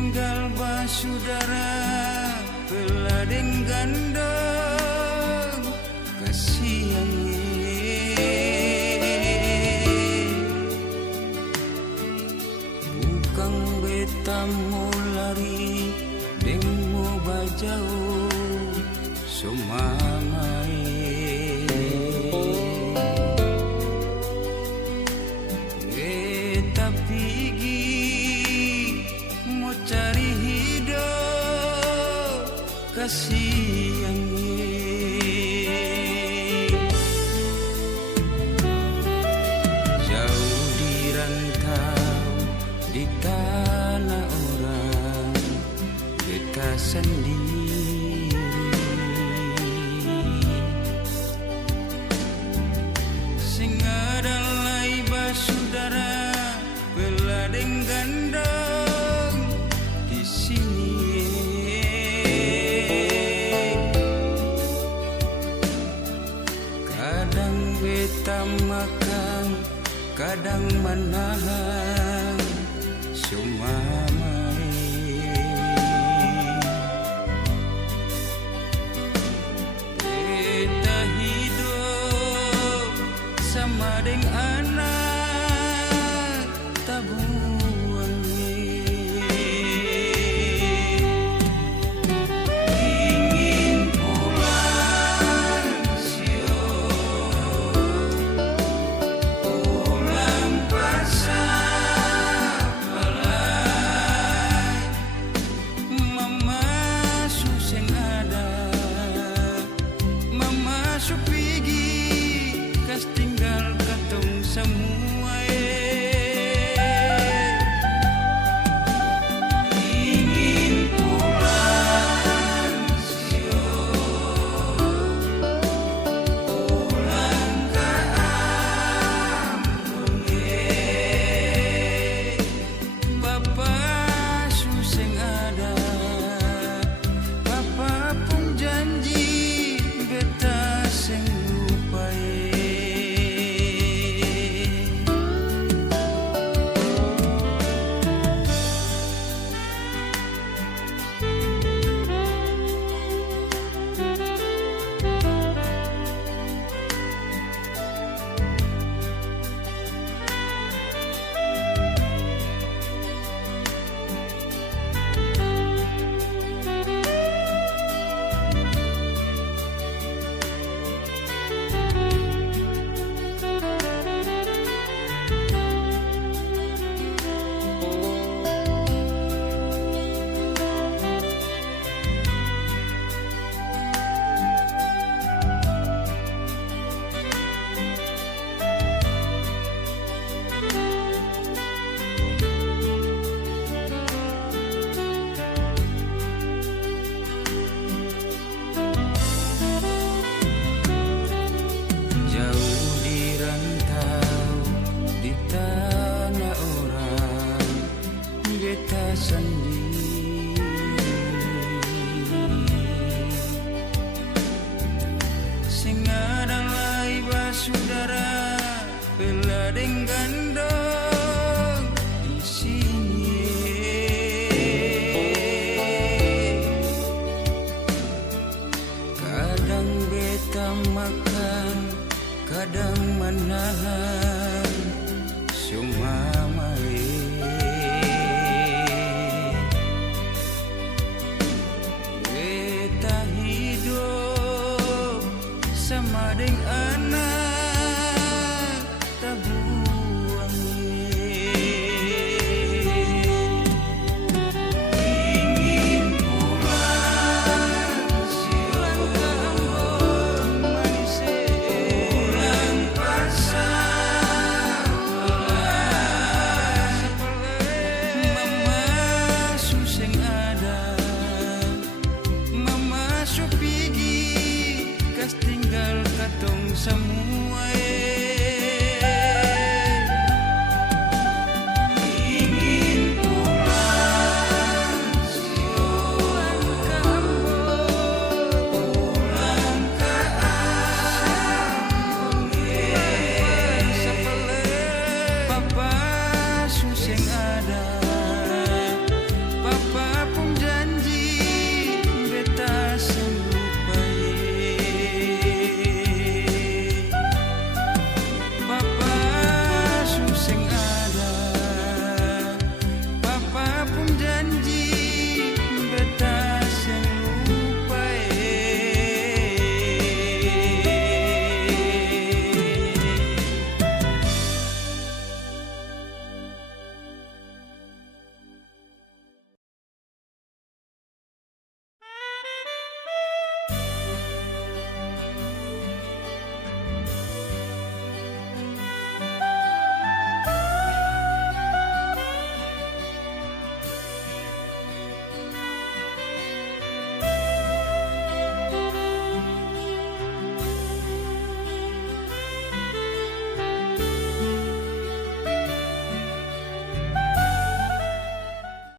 tinggal basudara peladeng gandeng kasihan bukan beta mau lari deng mau bajau sumamai beta pigi mau cari hidup kasihan jauh di rantau di tanah orang beta sendiri sing ada lai basudara peladeng gandeng di sini kadang beta makan kadang menahan sumamai beta hidup sama deng anak tabuan ingin pulang sio pulang pasar balai mama suseng ada mama supigi kas tinggal katong semua ingin pulang sio pulang ke ampung Bapak suseng ada Bapak pun janji beta seng lupai di tanah orang beta sendiri